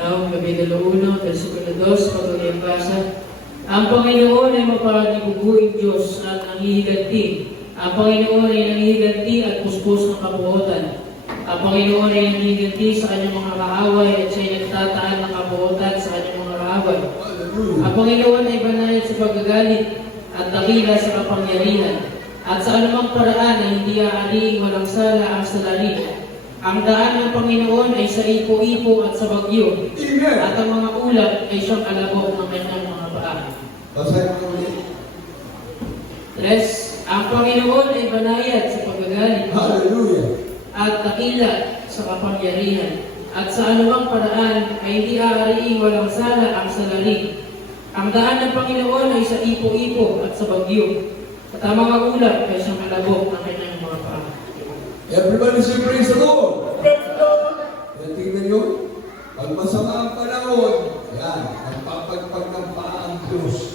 Kapitulo 1, versikulo 2, patuloy ang basa. Ang Panginoon ay mapaniguguing Diyos at nanghihiganti. Ang Panginoon ay nanghihiganti at puspos ng kabuotan. Ang Panginoon ay nanghihiganti sa kanyang mga kaaway at siya ay nagtataan ng kabuotan sa kanyang mga kaaway. Ang Panginoon ay banayad sa pagagalit at dakila sa kapangyarihan. At sa anumang paraan na hindi aaliing walang sala ang salari. Ang daan ng Panginoon ay sa ipo-ipo at sa bagyo. Amen. At ang mga ulap ay siyang alabok ng kanyang mga paa. Basahin mo ulit. 3. Ang Panginoon ay banayad sa pagagalit Hallelujah. at dakila sa kapangyarihan. At sa anumang paraan ay hindi aariing walang sala ang salari. Ang daan ng Panginoon ay sa ipo-ipo at sa bagyo. At ang mga ulap ay siyang alabok ng kanyang mga paa. Everybody say praise the Lord. Yan, tingnan nyo. Pag masama ang panahon, yan, ang papagpag ng paa ang Diyos.